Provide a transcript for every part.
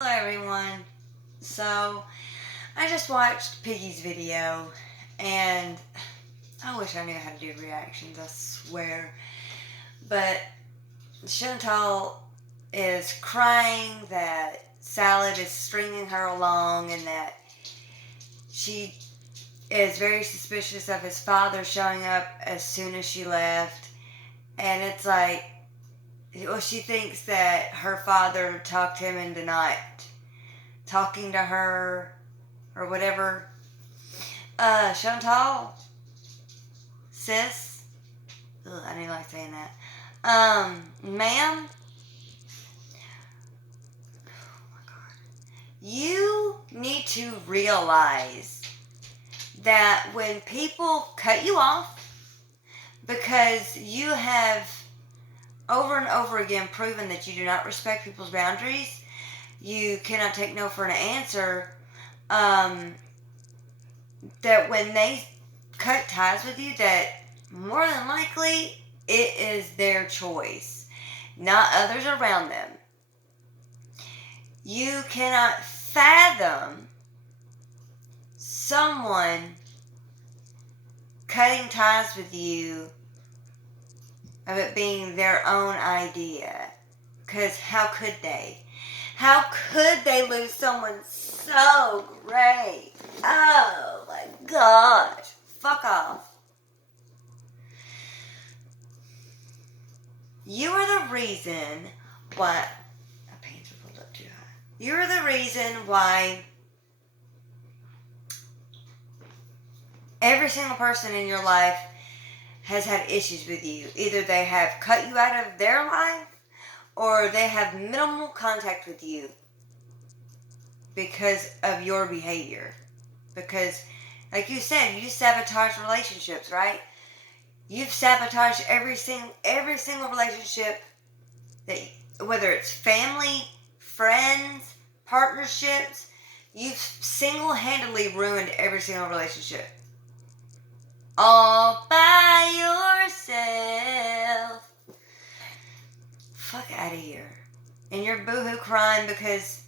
Hello everyone. So I just watched Piggy's video and I wish I knew how to do reactions, I swear. But Chantal is crying that Salah is stringing her along and that she is very suspicious of his father showing up as soon as she left. And it's like, well, she thinks that her father talked him into not talking to her or whatever. Chantal, sis, ugh, I didn't like saying that. Ma'am, you need to realize that when people cut you off because you have over and over again proven that you do not respect people's boundaries, you cannot take no for an answer, that when they cut ties with you, that more than likely it is their choice, not others around them. You cannot fathom someone cutting ties with you of it being their own idea. Because how could they? How could they lose someone so great? Oh my gosh. Fuck off. You are the reason why. My pants are pulled up too high. You're the reason why every single person in your life has had issues with you. Either they have cut you out of their life or they have minimal contact with you because of your behavior. Because, like you said, you sabotage relationships, right? You've sabotaged every single relationship that, whether it's family, friends, partnerships, you've single-handedly ruined every single relationship. All by yourself. Fuck out of here. And you're boohoo crying because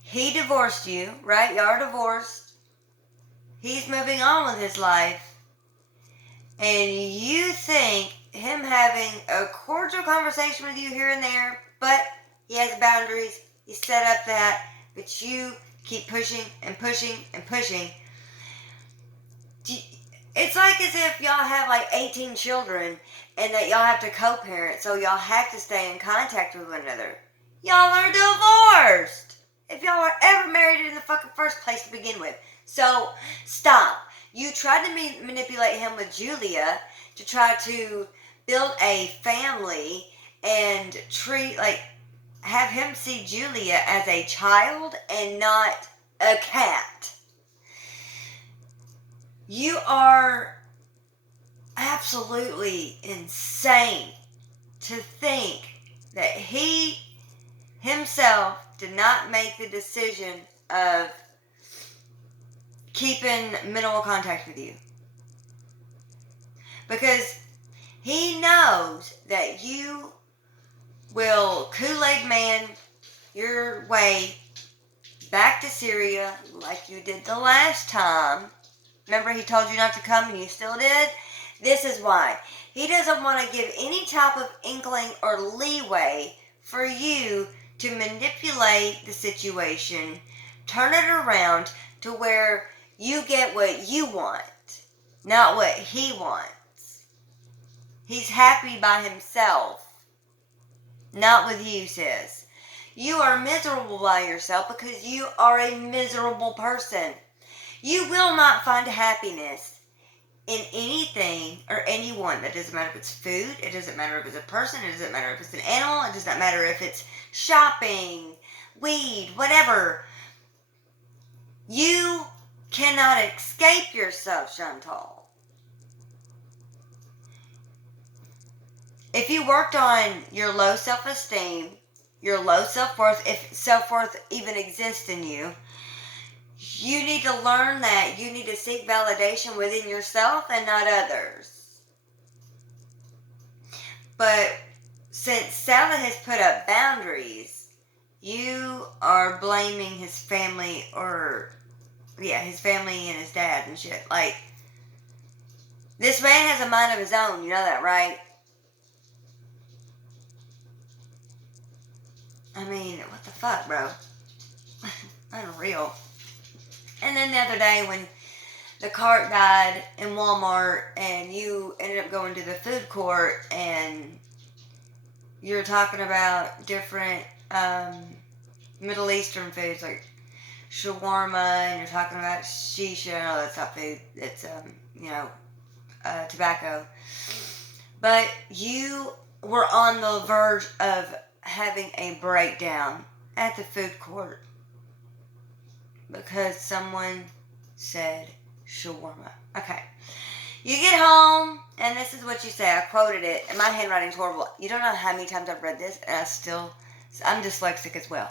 he divorced you, right? Y'all are divorced. He's moving on with his life. And you think him having a cordial conversation with you here and there, but he has boundaries, he set up that, but you keep pushing and pushing and pushing. It's like as if y'all have like 18 children and that y'all have to co-parent, so y'all have to stay in contact with one another. Y'all are divorced if y'all were ever married in the fucking first place to begin with. So stop. You tried to manipulate him with Julia to try to build a family and have him see Julia as a child and not a cat. You are absolutely insane to think that he himself did not make the decision of keeping minimal contact with you. Because he knows that you will Kool-Aid man your way back to Syria like you did the last time. Remember he told you not to come and you still did? This is why. He doesn't want to give any type of inkling or leeway for you to manipulate the situation, turn it around to where you get what you want, not what he wants. He's happy by himself, not with you, sis. You are miserable by yourself because you are a miserable person. You will not find happiness in anything or anyone. That doesn't matter if it's food, it doesn't matter if it's a person, it doesn't matter if it's an animal, it does not matter if it's shopping, weed, whatever. You cannot escape yourself, Chantal. If you worked on your low self-esteem, your low self-worth, if self-worth even exists in you, you need to learn that you need to seek validation within yourself and not others. But since Salah has put up boundaries You are blaming his family his family and his dad and shit. Like, this man has a mind of his own. You know that, right? I mean, what the fuck, bro? Unreal. And then the other day when the cart died in Walmart and you ended up going to the food court and you're talking about different Middle Eastern foods like shawarma, and you're talking about shisha. No, that's not food. It's tobacco. But you were on the verge of having a breakdown at the food court because someone said shawarma. Okay. You get home, and this is what you say. I quoted it, and my handwriting's horrible. You don't know how many times I've read this, and I'm dyslexic as well.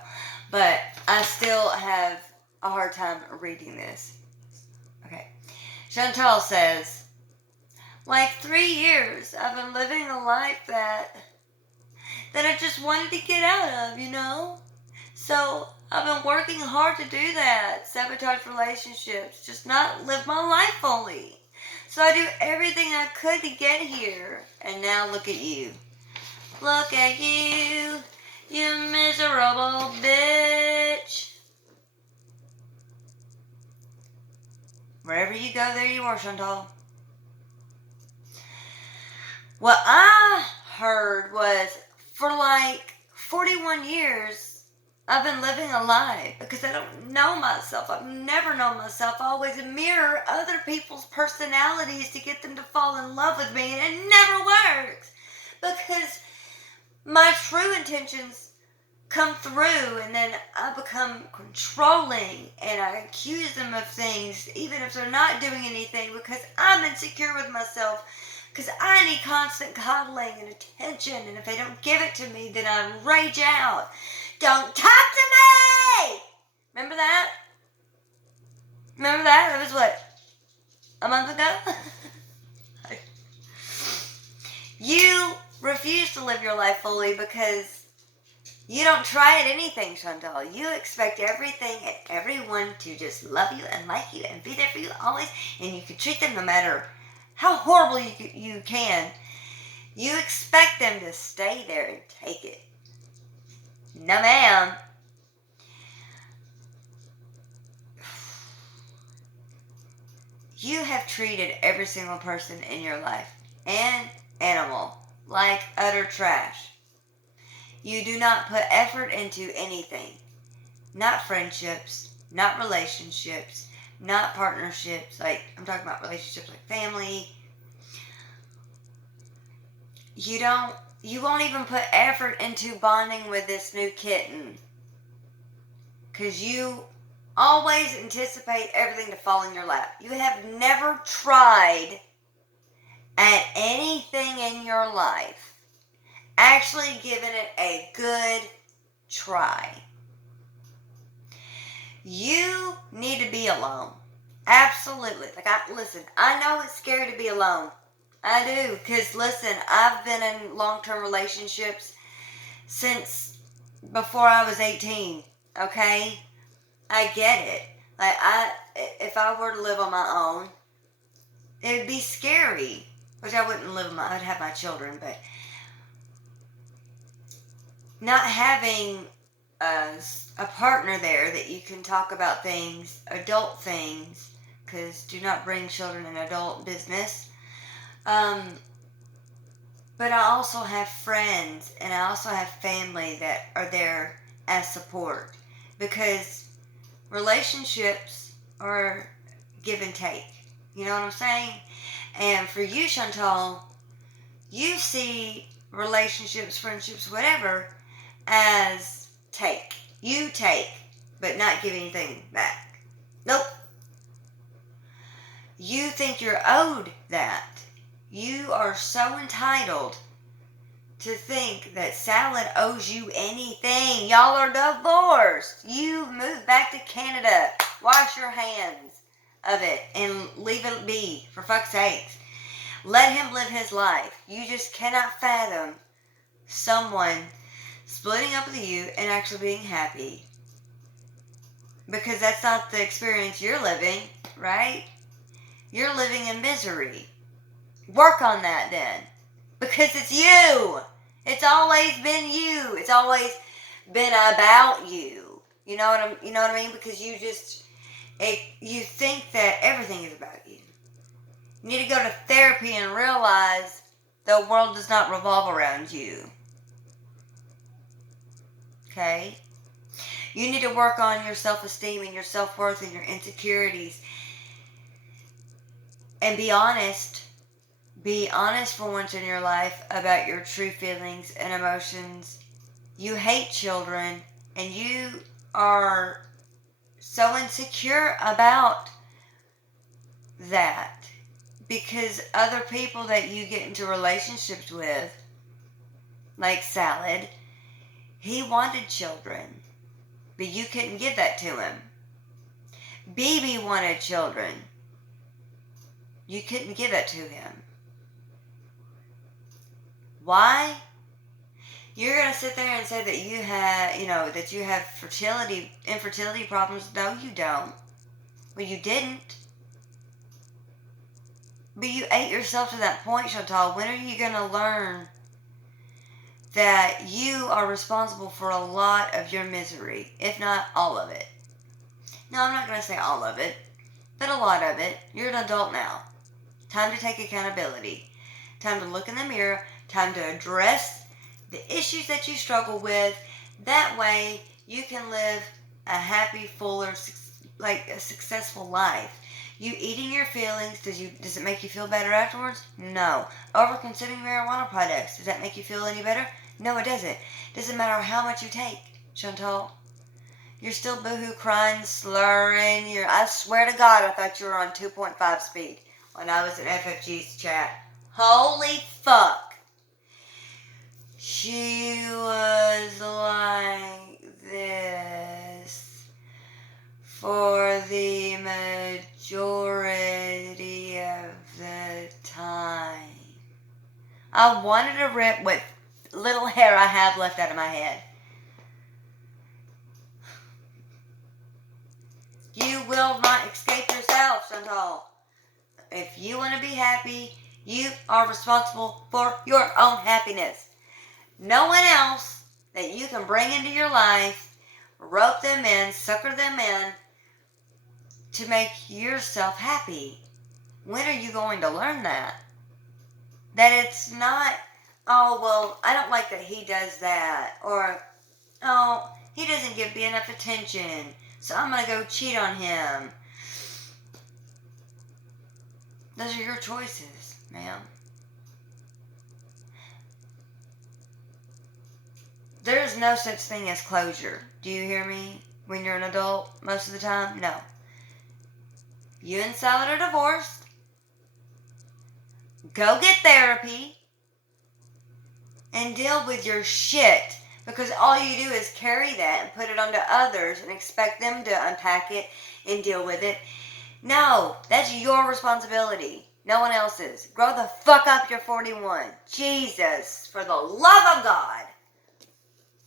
But I still have a hard time reading this. Okay. Chantal says, like 3 years, I've been living a life that I just wanted to get out of, you know? So I've been working hard to do that. Sabotage relationships. Just not live my life fully. So I do everything I could to get here. And now look at you. Look at you. You miserable bitch. Wherever you go, there you are, Chantal. What I heard was, for like 41 years, I've been living a lie because I don't know myself. I've never known myself. I always mirror other people's personalities to get them to fall in love with me, and it never works because my true intentions come through, and then I become controlling and I accuse them of things even if they're not doing anything because I'm insecure with myself. Because I need constant coddling and attention, and if they don't give it to me, then I rage out. Don't talk to me! Remember that? Remember that? That was what? A month ago? You refuse to live your life fully because you don't try at anything, Chantal. You expect everything and everyone to just love you and like you and be there for you always, and you can treat them no matter how horrible you can. You expect them to stay there and take it. No, ma'am. You have treated every single person in your life and animal like utter trash. You do not put effort into anything. Not friendships, not relationships, not partnerships. Like, I'm talking about relationships like family. You won't even put effort into bonding with this new kitten. Because you always anticipate everything to fall in your lap. You have never tried at anything in your life, actually given it a good try. You need to be alone. Absolutely. Listen, I know it's scary to be alone. I do. Because, listen, I've been in long-term relationships since before I was 18. Okay? I get it. If I were to live on my own, it would be scary. Which I wouldn't I'd have my children, but not having a partner there that you can talk about things, adult things, because do not bring children in adult business. But I also have friends and I also have family that are there as support, because relationships are give and take. You know what I'm saying? And for you, Chantal, you see relationships, friendships, whatever, as take. You take, but not give anything back. Nope. You think you're owed that. You are so entitled to think that Salah owes you anything. Y'all are divorced. You moved back to Canada. Wash your hands of it and leave it be, for fuck's sakes. Let him live his life. You just cannot fathom someone splitting up with you and actually being happy. Because that's not the experience you're living, right? You're living in misery. Work on that then. Because it's you. It's always been you. It's always been about you. You know what I mean? Because you think that everything is about you. You need to go to therapy and realize the world does not revolve around you. Okay? You need to work on your self-esteem and your self-worth and your insecurities. And be honest. Be honest for once in your life about your true feelings and emotions. You hate children and you are so insecure about that. Because other people that you get into relationships with, like Salad, he wanted children, but you couldn't give that to him. BB wanted children. You couldn't give that to him. Why? You're going to sit there and say that you have infertility problems. No, you don't. Well, you didn't. But you ate yourself to that point, Chantal. When are you going to learn that you are responsible for a lot of your misery, if not all of it? No, I'm not going to say all of it, but a lot of it. You're an adult now. Time to take accountability. Time to look in the mirror. Time to address the issues that you struggle with. That way, you can live a happy, fuller, a successful life. You eating your feelings, does it make you feel better afterwards? No. Over consuming marijuana products, does that make you feel any better? No, it doesn't. Doesn't matter how much you take, Chantal. You're still boohoo crying, slurring. I swear to God, I thought you were on 2.5 speed when I was in FFG's chat. Holy fuck. She was like this for the majority of the time. I wanted to rip what little hair I have left out of my head. You will not escape yourself, Chantal. If you want to be happy, you are responsible for your own happiness. No one else that you can bring into your life, rope them in, sucker them in, to make yourself happy. When are you going to learn that? That it's not, oh, well, I don't like that he does that. Or, oh, he doesn't give me enough attention, so I'm going to go cheat on him. Those are your choices, ma'am. There's no such thing as closure. Do you hear me? When you're an adult, most of the time, no. You and Salad are divorced. Go get therapy. And deal with your shit. Because all you do is carry that and put it onto others and expect them to unpack it and deal with it. No, that's your responsibility. No one else's. Grow the fuck up, you're 41. Jesus, for the love of God.